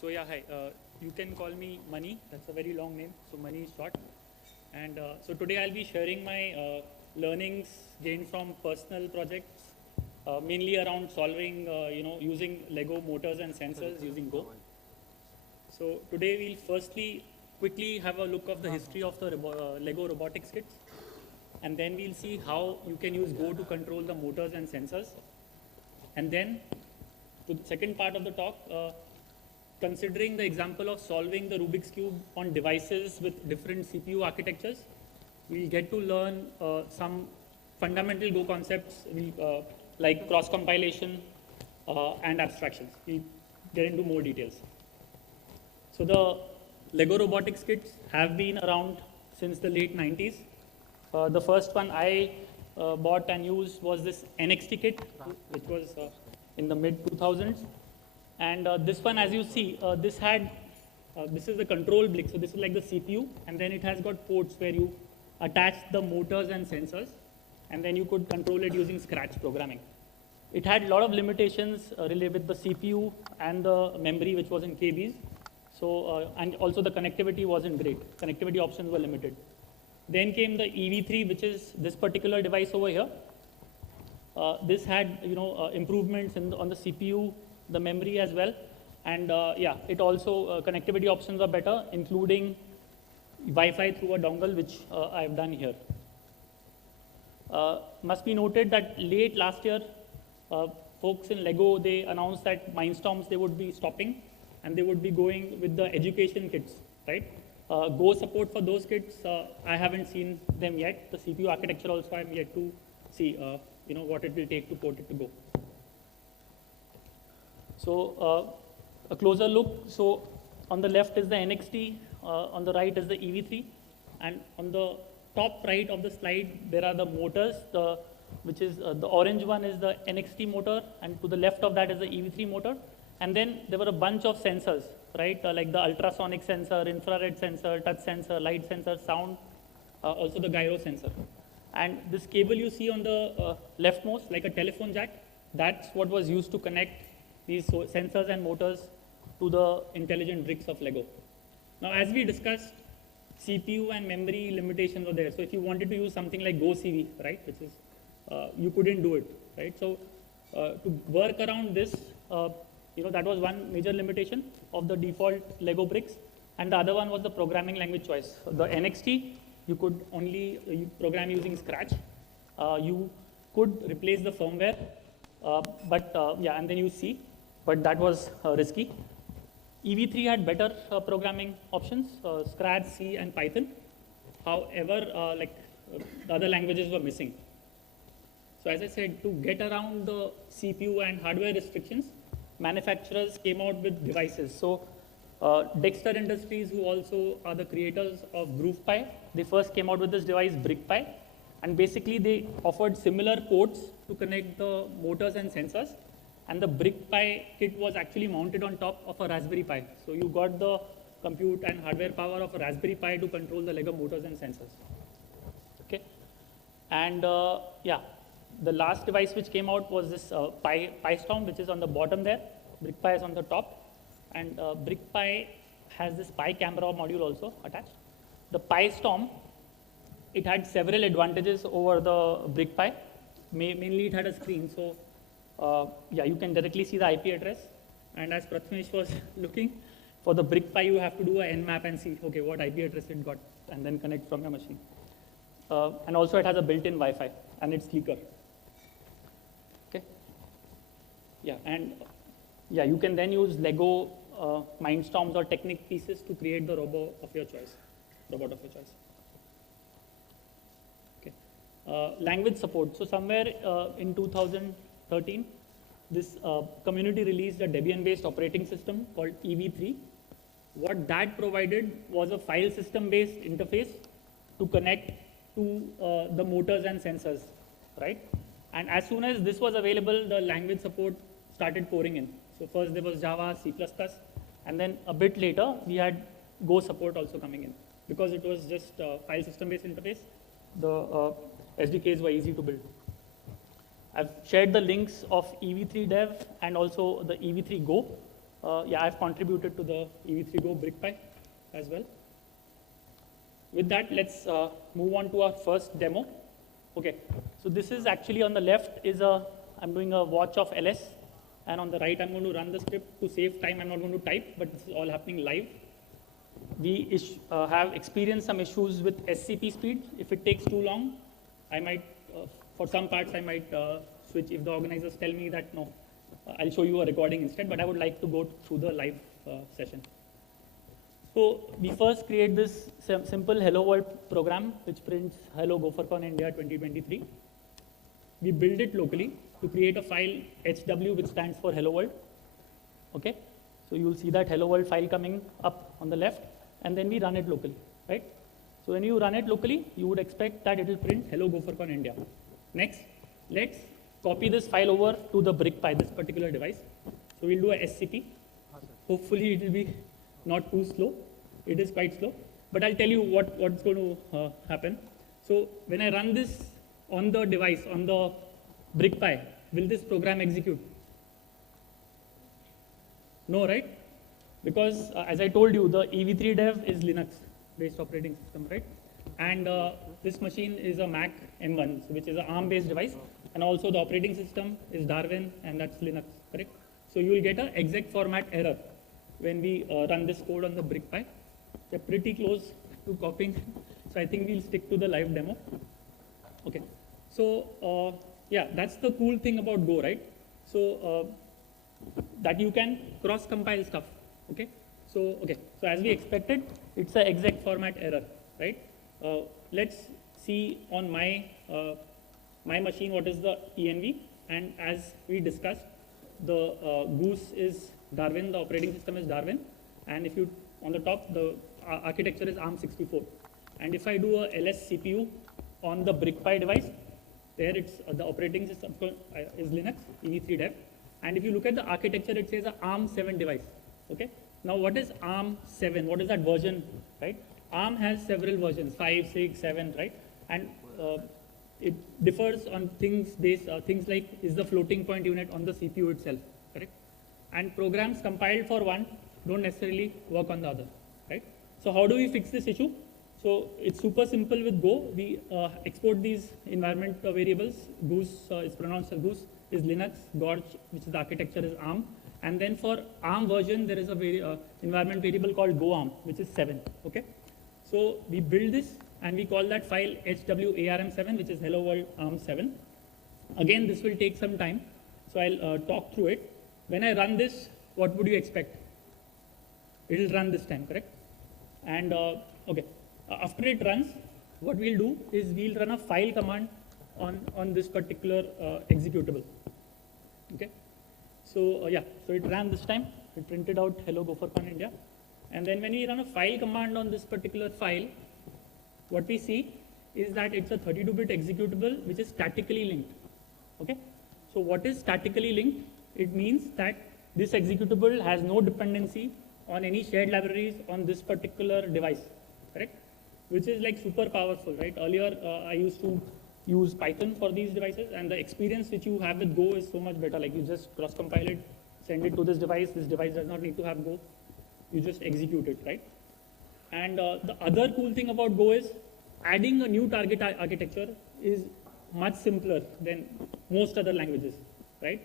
So yeah, hi. You can call me Mani. That's a very long name. So Mani is short. And so today I'll be sharing my learnings gained from personal projects, mainly around solving, using Lego motors and sensors using Go. So today we'll firstly quickly have a look of the history of the Lego robotics kits, and then we'll see how you can use Go to control the motors and sensors. And then to the second part of the talk, considering the example of solving the Rubik's Cube on devices with different CPU architectures, we'll get to learn some fundamental Go concepts like cross-compilation and abstractions. We'll get into more details. So the Lego robotics kits have been around since the late 90s. The first one I bought and used was this NXT kit, which was in the mid 2000s. And this one, as you see, this is the control brick. So this is like the CPU, and then it has got ports where you attach the motors and sensors, and then you could control it using scratch programming. It had a lot of limitations related with the CPU and the memory, which was in KBs. So, and also the connectivity wasn't great. Connectivity options were limited. Then came the EV3, which is this particular device over here. This had, improvements on the CPU, the memory as well, and it also connectivity options are better, including Wi-Fi through a dongle, which I've done here. Must be noted that late last year, folks in Lego, they announced that Mindstorms they would be stopping, and they would be going with the education kits, right? Go support for those kits, I haven't seen them yet. The CPU architecture also I'm yet to see, what it will take to port it to Go. So a closer look. So on the left is the NXT, on the right is the EV3, and on the top right of the slide there are the motors. Which is the orange one is the NXT motor, and to the left of that is the EV3 motor. And then there were a bunch of sensors, right? Like the ultrasonic sensor, infrared sensor, touch sensor, light sensor, sound, also the gyro sensor. And this cable you see on the leftmost, like a telephone jack, that's what was used to connect these sensors and motors to the intelligent bricks of Lego. Now, as we discussed, CPU and memory limitations were there. So if you wanted to use something like Go CV, right, which is, you couldn't do it, right? So to work around this, that was one major limitation of the default Lego bricks. And the other one was the programming language choice. The NXT, you could only program using Scratch. You could replace the firmware, and then use C, but that was risky. EV3 had better programming options, Scratch, C, and Python. However, the other languages were missing. So as I said, to get around the CPU and hardware restrictions, manufacturers came out with devices. So Dexter Industries, who also are the creators of GroovePi, they first came out with this device, BrickPi, and basically they offered similar ports to connect the motors and sensors. And the BrickPi kit was actually mounted on top of a Raspberry Pi. So you got the compute and hardware power of a Raspberry Pi to control the Lego motors and sensors. Okay, and the last device which came out was this PiStorm, which is on the bottom there. BrickPi is on the top, and BrickPi has this Pi camera module also attached. The PiStorm, it had several advantages over the BrickPi. Mainly it had a screen, so you can directly see the IP address. And as Prathamesh was looking, for the BrickPi you have to do a nmap and see, okay, what IP address it got, and then connect from your machine. And also it has a built-in Wi-Fi, and it's sleeker. Okay. You can then use Lego Mindstorms or Technic pieces to create the robot of your choice. Okay. Language support. So somewhere in 2013, this community released a Debian-based operating system called EV3. What that provided was a file system-based interface to connect to the motors and sensors, right? And as soon as this was available, the language support started pouring in. So first there was Java, C++, and then a bit later we had Go support also coming in. Because it was just a file system-based interface, the SDKs were easy to build. I've shared the links of EV3 dev and also the EV3 Go. yeah, I've contributed to the EV3 Go BrickPy as well. With that, let's move on to our first demo. Okay, so this is actually on the left is I'm doing a watch of LS, and on the right I'm going to run the script. To save time, I'm not going to type, but this is all happening live. We have experienced some issues with SCP speed. If it takes too long, I might, for some parts, I might switch. If the organizers tell me that no, I'll show you a recording instead, but I would like to go through the live session. So we first create this simple Hello World program, which prints Hello GopherCon India 2023. We build it locally to create a file HW, which stands for Hello World. Okay, so you'll see that Hello World file coming up on the left, and then we run it locally, right? So when you run it locally, you would expect that it will print Hello GopherCon India. Next, let's copy this file over to the BrickPy, this particular device. So we'll do a SCP. Hopefully it will be not too slow. It is quite slow, but I'll tell you what's going to happen. So when I run this on the device, on the BrickPy, will this program execute? No, right? Because as I told you, the EV3 dev is Linux-based operating system, right? And this machine is a Mac M1, which is an ARM-based device, and also the operating system is Darwin, and that's Linux, correct? So you will get an exec format error when we run this code on the BrickPy. They're pretty close to copying, so I think we'll stick to the live demo. Okay, so yeah, that's the cool thing about Go, right? So that you can cross-compile stuff. Okay, so as we expected, it's an exec format error, right? Let's see on my my machine what is the env, and as we discussed, the goose is Darwin, the operating system is Darwin, and if you on the top, the architecture is ARM64. And if I do a LS CPU on the BrickPy device, there it's the operating system is Linux, EV3 dev. And if you look at the architecture, it says a ARM7 device. Okay. Now what is ARM7? What is that version, right? ARM has several versions, 5, 6, 7, right? And it differs on things like is the floating point unit on the CPU itself, correct? And programs compiled for one don't necessarily work on the other, right? So how do we fix this issue? So it's super simple with Go. We export these environment variables. Goose is pronounced as Goose, is Linux, Gorge, which is the architecture is ARM. And then for ARM version, there is a environment variable called GoARM, which is 7, okay? So we build this and we call that file HWARM7, which is Hello World ARM7. Again, this will take some time, so I'll talk through it. When I run this, what would you expect? It will run this time, correct? And okay, after it runs, what we'll do is we'll run a file command on this particular executable. Okay, so yeah, so it ran this time. It printed out Hello GopherCon India, and then when we run a file command on this particular file, what we see is that it's a 32-bit executable which is statically linked. Okay, so what is statically linked? It means that this executable has no dependency on any shared libraries on this particular device, correct? Which is like super powerful, right? Earlier, I used to use Python for these devices, and the experience which you have with Go is so much better. Like you just cross-compile it, send it to this device does not need to have Go, you just execute it, right? And the other cool thing about Go is adding a new target architecture is much simpler than most other languages, right?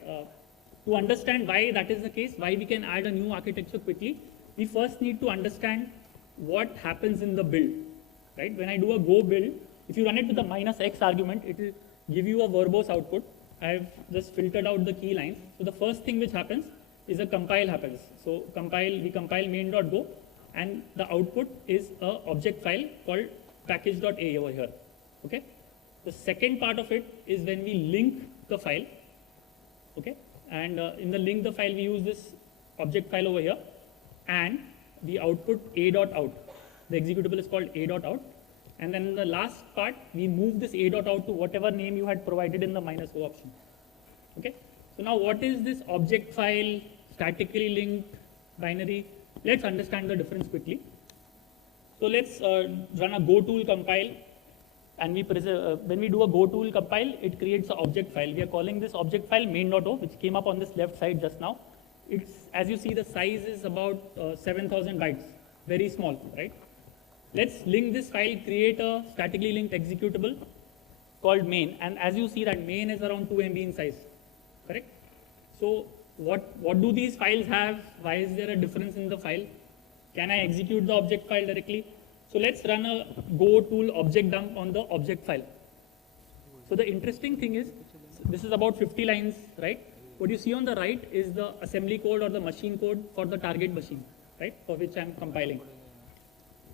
To understand why that is the case, why we can add a new architecture quickly, we first need to understand what happens in the build, right? When I do a Go build, if you run it with the -x argument, it will give you a verbose output. I have just filtered out the key lines. So the first thing which happens is a compile happens. So we compile main.go, and the output is a object file called package.a over here, okay? The second part of it is when we link the file, okay? And in the link the file, we use this object file over here, and the output a.out. The executable is called a.out. And then in the last part, we move this a.out to whatever name you had provided in the -o option. Okay. So now what is this object file, statically linked, binary? Let's understand the difference quickly. So let's run a Go tool compile, and when we do a Go tool compile, it creates an object file. We are calling this object file main.o, which came up on this left side just now. It's, as you see, the size is about 7,000 bytes, very small, right? Let's link this file, create a statically linked executable called main, and as you see that main is around 2 MB in size, correct? So what do these files have? Why is there a difference in the file? Can I execute the object file directly? So let's run a Go tool object dump on the object file. So the interesting thing is, this is about 50 lines, right? What you see on the right is the assembly code or the machine code for the target machine, right? For which I'm compiling.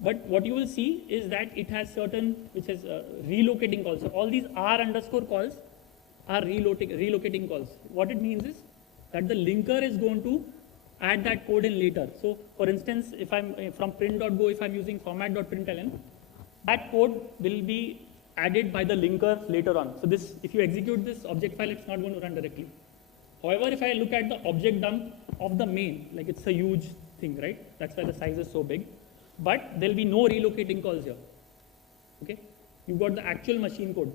But what you will see is that it has certain, which is relocating calls. So all these R underscore calls are relocating calls. What it means is that the linker is going to add that code in later. So for instance, if I'm from print.go, if I'm using format.println, that code will be added by the linker later on. So this, if you execute this object file, it's not going to run directly. However, if I look at the object dump of the main, like it's a huge thing, right? That's why the size is so big. But there'll be no relocating calls here. Okay? You've got the actual machine code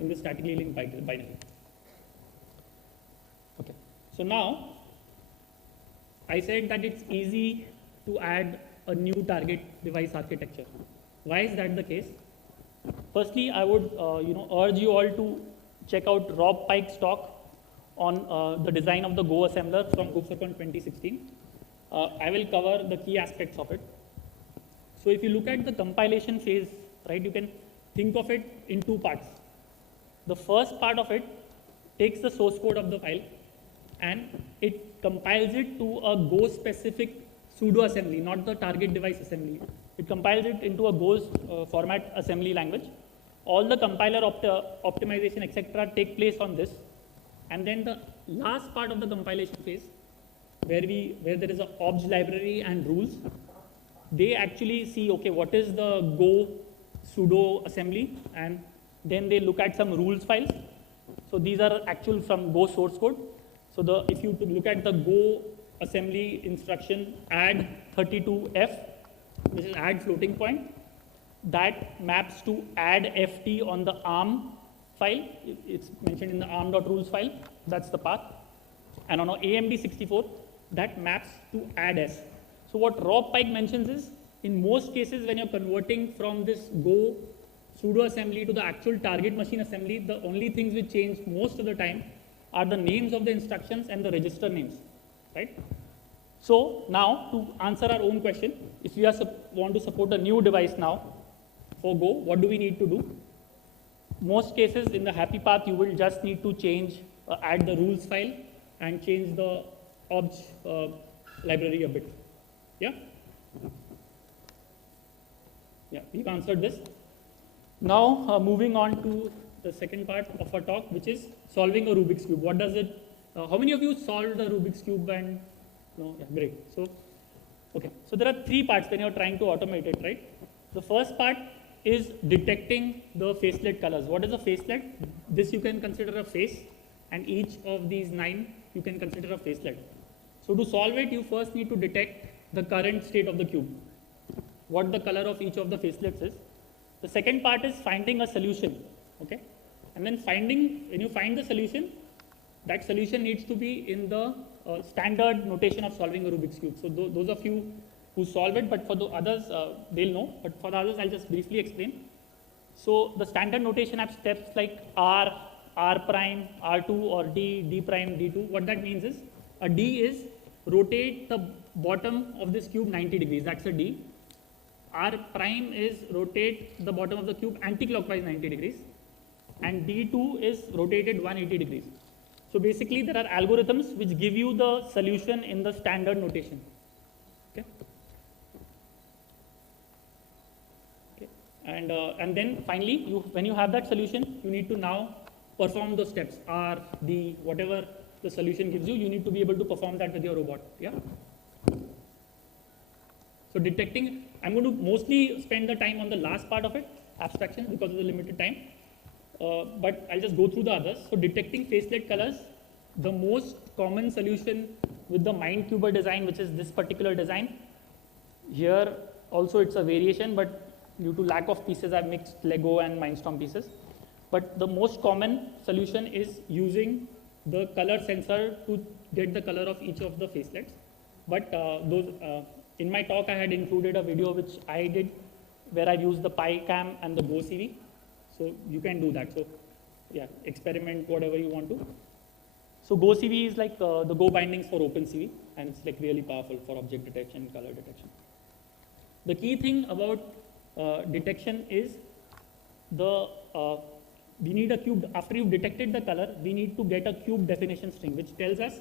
in the statically linked binary. Okay. So now, I said that it's easy to add a new target device architecture. Why is that the case? Firstly, I would urge you all to check out Rob Pike's talk on the design of the Go assembler from GopherCon 2016. I will cover the key aspects of it. So if you look at the compilation phase, right, you can think of it in two parts. The first part of it takes the source code of the file and it compiles it to a Go specific pseudo assembly, not the target device assembly. It compiles it into a Go format assembly language. All the compiler optimization, etc. take place on this. And then the last part of the compilation phase, where there is a obj library and rules, they actually see, okay, what is the Go pseudo assembly, and then they look at some rules files. So these are actual from Go source code. So if you look at the Go assembly instruction add 32f, which is add floating point, that maps to add ft on the ARM file. It's mentioned in the arm.rules file. That's the path. And on our AMD 64, that maps to add s. So what Rob Pike mentions is, in most cases when you're converting from this Go pseudo assembly to the actual target machine assembly, the only things which change most of the time are the names of the instructions and the register names, right? So now, to answer our own question, if we want to support a new device now for Go, what do we need to do? Most cases in the happy path, you will just need to change, add the rules file and change the obj library a bit. Yeah? Yeah, we've answered this. Now, moving on to the second part of our talk, which is solving a Rubik's Cube. What does it, how many of you solved the Rubik's Cube and, no, yeah, great. So, okay, so there are three parts when you're trying to automate it, right? The first part is detecting the facelet colors. What is a facelet? This you can consider a face, and each of these 9 you can consider a facelet. So to solve it, you first need to detect the current state of the cube, what the color of each of the facelets is. The second part is finding a solution, okay? And then when you find the solution, that solution needs to be in the standard notation of solving a Rubik's Cube. So those of you who solve it, but for the others, they'll know, but for the others, I'll just briefly explain. So the standard notation has steps like R, R prime, R2 or D, D prime, D2. What that means is, a D is rotate the bottom of this cube 90 degrees, that's a D. R prime is rotate the bottom of the cube anti-clockwise 90 degrees. And D2 is rotated 180 degrees. So basically there are algorithms which give you the solution in the standard notation. Okay. Okay. And then finally, when you have that solution, you need to now perform those steps, R, D, whatever the solution gives you, you need to be able to perform that with your robot. Yeah. So detecting, I'm going to mostly spend the time on the last part of it, abstractions, because of the limited time. But I'll just go through the others. So detecting facelet colors, the most common solution with the Minecuber design, which is this particular design. Here also it's a variation, but due to lack of pieces, I've mixed Lego and Mindstorm pieces. But the most common solution is using the color sensor to get the color of each of the facelets. But in my talk, I had included a video which I did where I used the PyCam and the GoCV. So you can do that. So yeah, experiment whatever you want to. So GoCV is like the Go bindings for OpenCV, and it's like really powerful for object detection, color detection. The key thing about detection is we need a cube. After you've detected the color, we need to get a cube definition string which tells us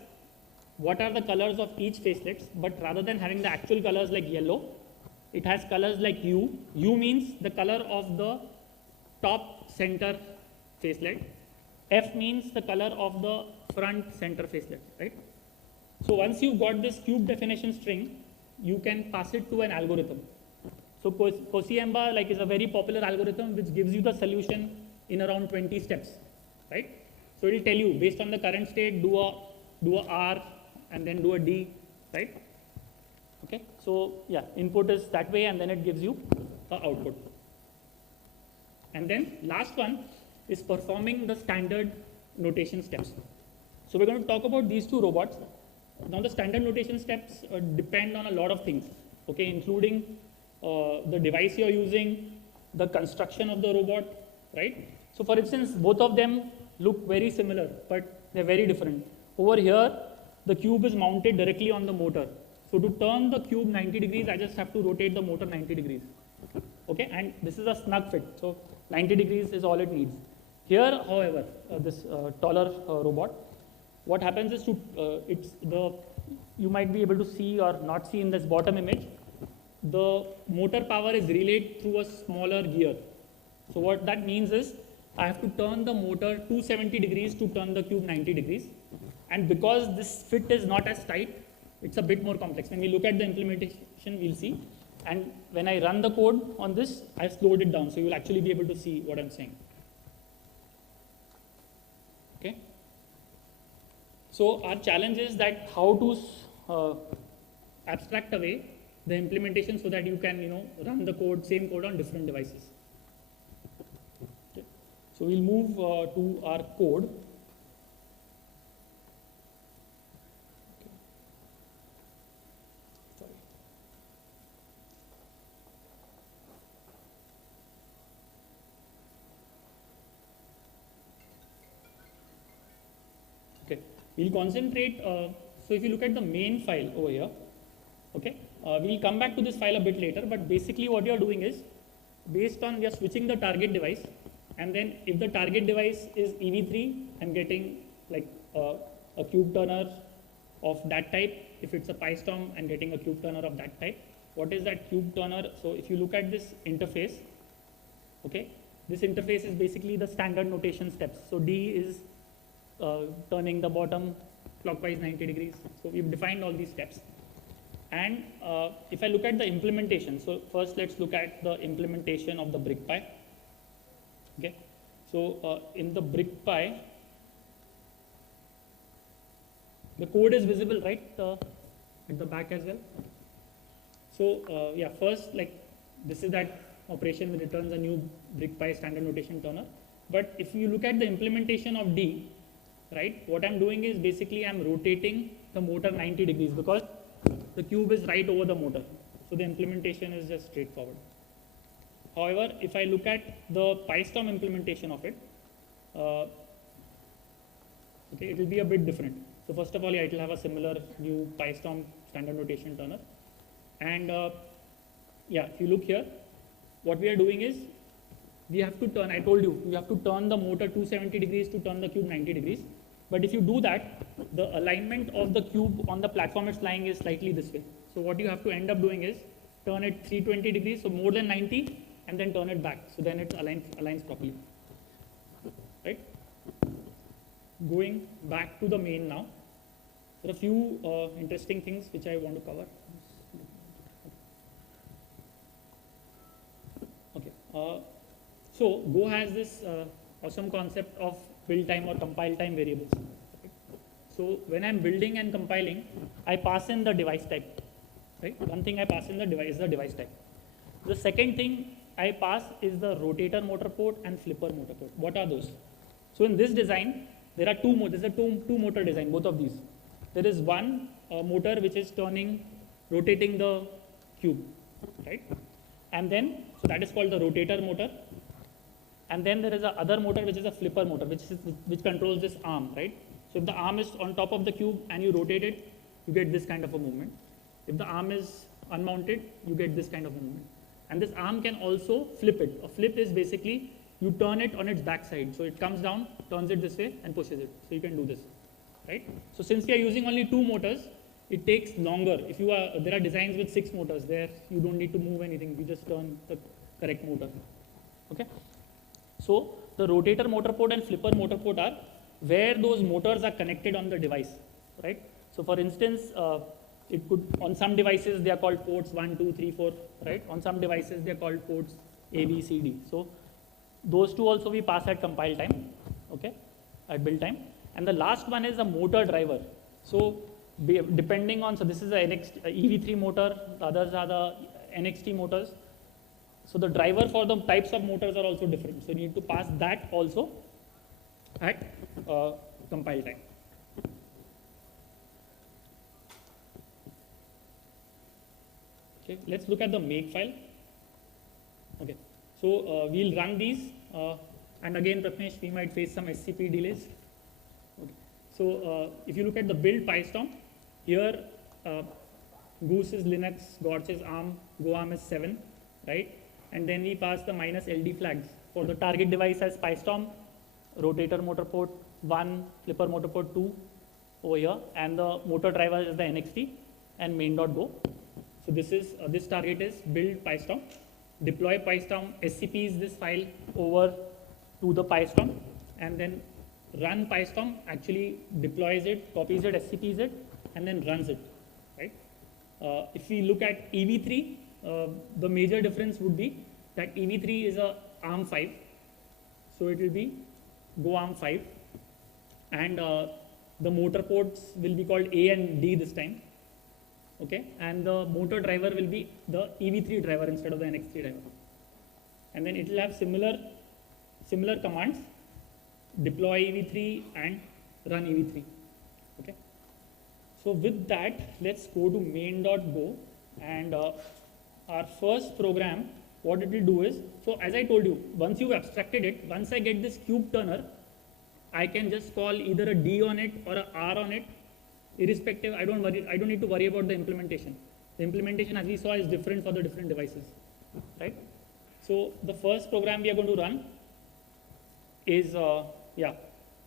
what are the colors of each facelets, but rather than having the actual colors like yellow, it has colors like U. U means the color of the top center facelet. F means the color of the front center facelet, right? So once you've got this cube definition string, you can pass it to an algorithm. So COSIEMBA like is a very popular algorithm which gives you the solution in around 20 steps, right? So it will tell you based on the current state, do a R and then do a D, right? Okay, so yeah, input is that way and then it gives you a output. And then last one is performing the standard notation steps. So we're going to talk about these two robots. Now the standard notation steps depend on a lot of things, okay, including the device you're using, the construction of the robot, right? So for instance, both of them look very similar, but they're very different. Over here, the cube is mounted directly on the motor. So to turn the cube 90 degrees, I just have to rotate the motor 90 degrees. Okay, and this is a snug fit. So 90 degrees is all it needs. Here, however, this taller robot, what happens is you might be able to see or not see in this bottom image, the motor power is relayed through a smaller gear. So what that means is I have to turn the motor 270 degrees to turn the cube 90 degrees. And because this fit is not as tight, it's a bit more complex. When we look at the implementation, we'll see. And when I run the code on this, I've slowed it down. So you'll actually be able to see what I'm saying. Okay. So our challenge is that how to abstract away the implementation so that you can, run the code, same code on different devices. Okay. So we'll move to our code. Okay. Sorry. Okay. We'll concentrate. So if you look at the main file over here, okay, we'll come back to this file a bit later, but basically what you're doing is, based on, we are switching the target device, and then if the target device is EV3, I'm getting like a cube turner of that type. If it's a PyStorm, I'm getting a cube turner of that type. What is that cube turner? So if you look at this interface, okay, this interface is basically the standard notation steps. So D is turning the bottom clockwise 90 degrees. So we've defined all these steps. And if I look at the implementation, so first let's look at the implementation of the BrickPy. Okay, so in the BrickPy, the code is visible, right, at the back as well. So yeah, first, like, this is that operation which returns a new BrickPy standard notation turner. But if you look at the implementation of D, right, what I'm doing is basically I'm rotating the motor 90 degrees because the cube is right over the motor. So the implementation is just straightforward. However, if I look at the PyStorm implementation of it, okay, it will be a bit different. So first of all, yeah, it will have a similar new PyStorm standard notation turner. And yeah, if you look here, what we are doing is we have to turn, I told you, you have to turn the motor 270 degrees to turn the cube 90 degrees. But if you do that, the alignment of the cube on the platform it's lying is slightly this way. So what you have to end up doing is turn it 320 degrees, so more than 90, and then turn it back. So then it aligns properly. Right? Going back to the main now, there are a few interesting things which I want to cover. Okay. So Go has this awesome concept of build time or compile time variables. Okay. So when I'm building and compiling, I pass in the device type. Right? One thing I pass in the device is the device type. The second thing I pass is the rotator motor port and flipper motor port. What are those? So in this design, there are there's a two motor design, both of these. There is one motor which is rotating the cube, right? And then, so that is called the rotator motor. And then there is a other motor which is a flipper motor, which controls this arm, right? So if the arm is on top of the cube and you rotate it, you get this kind of a movement. If the arm is unmounted, you get this kind of a movement. And this arm can also flip it. A flip is basically you turn it on its backside. So it comes down, turns it this way and pushes it. So you can do this, right? So since we are using only 2 motors, it takes longer. If there are designs with 6 motors, there you don't need to move anything. You just turn the correct motor, okay? So the rotator motor port and flipper motor port are where those motors are connected on the device, right? So for instance, it could, on some devices they are called ports 1, 2, 3, 4, right? On some devices they are called ports A, B, C, D. So those two also we pass at compile time, okay, at build time. And the last one is a motor driver. So depending on, so this is a EV3 motor, the others are the NXT motors. So the driver for the types of motors are also different. So you need to pass that also at compile time. Okay, let's look at the make file. Okay, so we'll run these, and again, Pratnesh, we might face some SCP delays. Okay, so if you look at the build PyStorm, here Goose is Linux, GOTS is ARM, GoARM is 7, right? And then we pass the -LD flags for the target device as PyStorm, rotator motor port 1, flipper motor port 2 over here, and the motor driver is the NXT and main.go. So this target is build PyStorm, deploy PyStorm, SCPs this file over to the PyStorm, and then run PyStorm, actually deploys it, copies it, SCPs it, and then runs it, right? If we look at EV3, the major difference would be that EV3 is a ARM 5, so it will be GoARM 5, and the motor ports will be called A and D this time, okay, and the motor driver will be the EV3 driver instead of the NX3 driver, and then it will have similar commands, deploy EV3 and run EV3, okay. So with that, let's go to main.go, and our first program, what it will do is, so as I told you, once you've abstracted it, once I get this cube turner, I can just call either a D on it or a R on it, irrespective. I don't need to worry about the implementation. The implementation, as we saw, is different for the different devices, right? So the first program we are going to run is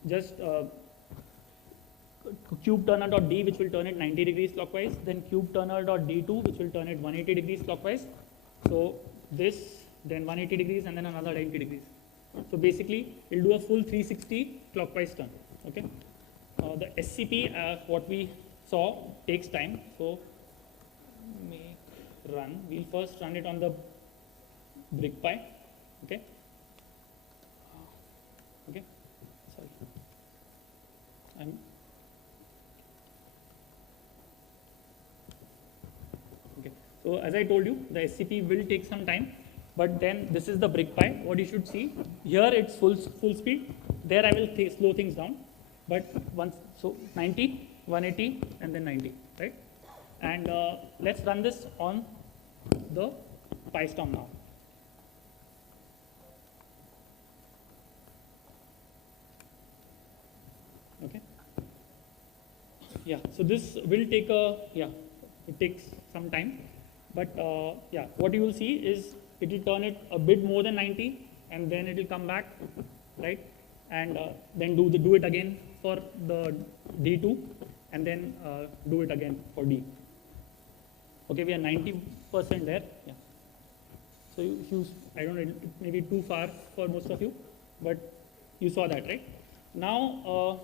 just cube turner.d, which will turn it 90 degrees clockwise, then cube turner.d2, which will turn it 180 degrees clockwise. So this, then 180 degrees, and then another 90 degrees. So basically, it'll do a full 360 clockwise turn, okay? The SCP, what we saw, takes time. So make run. We'll first run it on the BrickPy, okay? Okay, sorry. Okay, so as I told you, the SCP will take some time, but then this is the BrickPy. What you should see, here it's full speed. There I will slow things down, but so 90, 180, and then 90, right? And let's run this on the PyStorm now. Okay. Yeah, so this will take it takes some time, but what you will see is it will turn it a bit more than 90, and then it will come back, right? And then do it again for the D2, and then do it again for D. Okay, we are 90% there. Yeah. So I don't know, it may be too far for most of you, but you saw that, right? Now,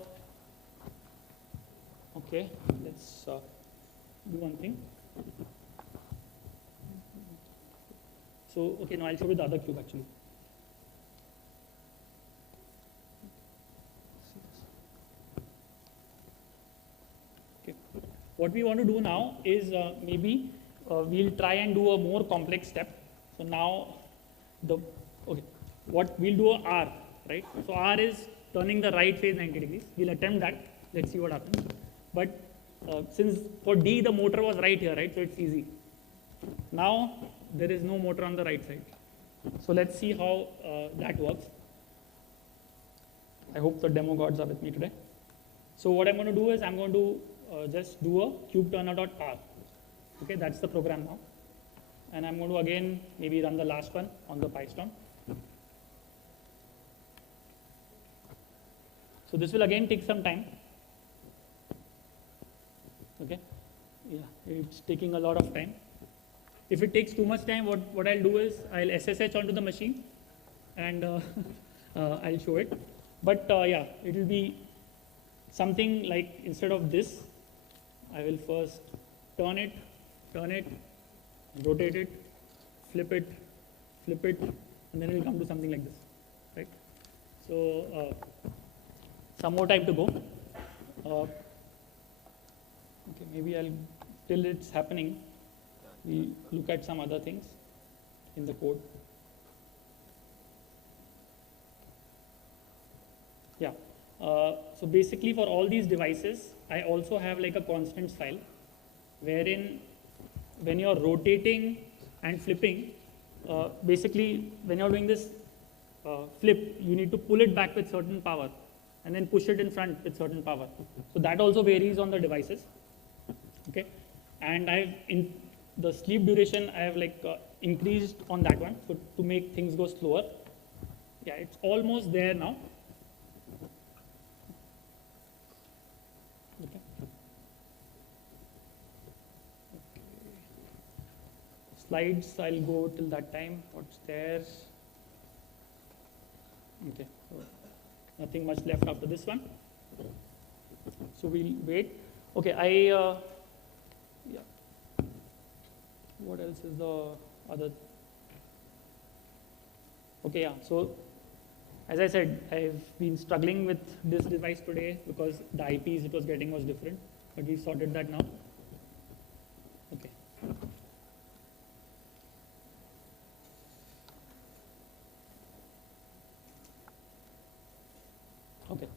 okay, let's do one thing. So, okay, now I'll show you the other cube actually. Okay, what we want to do now is maybe we'll try and do a more complex step. So now, what we'll do a R, right? So R is turning the right phase 90 degrees. We'll attempt that. Let's see what happens. But since for D the motor was right here, right? So it's easy. Now there is no motor on the right side. So let's see how that works. I hope the demo gods are with me today. So what I'm going to do is I'm going to just do a cubeturner.r. Okay, that's the program now. And I'm going to again maybe run the last one on the PyStorm. So this will again take some time. Okay, yeah, it's taking a lot of time. If it takes too much time, what I'll do is I'll SSH onto the machine and I'll show it. But yeah, it will be something like instead of this, I will first turn it, rotate it, flip it, and then it will come to something like this, right? So some more time to go. Okay, maybe till it's happening, we look at some other things in the code. Yeah. So basically for all these devices, I also have like a constants file wherein when you're rotating and flipping, basically when you're doing this flip, you need to pull it back with certain power and then push it in front with certain power. So that also varies on the devices. Okay, and in the sleep duration, I have like increased on that one, so to make things go slower. Yeah, it's almost there now. Okay. Slides, I'll go till that time. What's there? Okay, so nothing much left after this one. So we'll wait. Okay, yeah. What else is the other? Okay, yeah. So as I said, I've been struggling with this device today because the IPs it was getting was different, but we've sorted that now. Okay. Okay.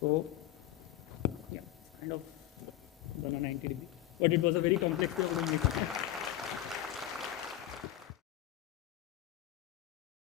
So, yeah, it's kind of done a 90 degree, but it was a very complex way of doing it.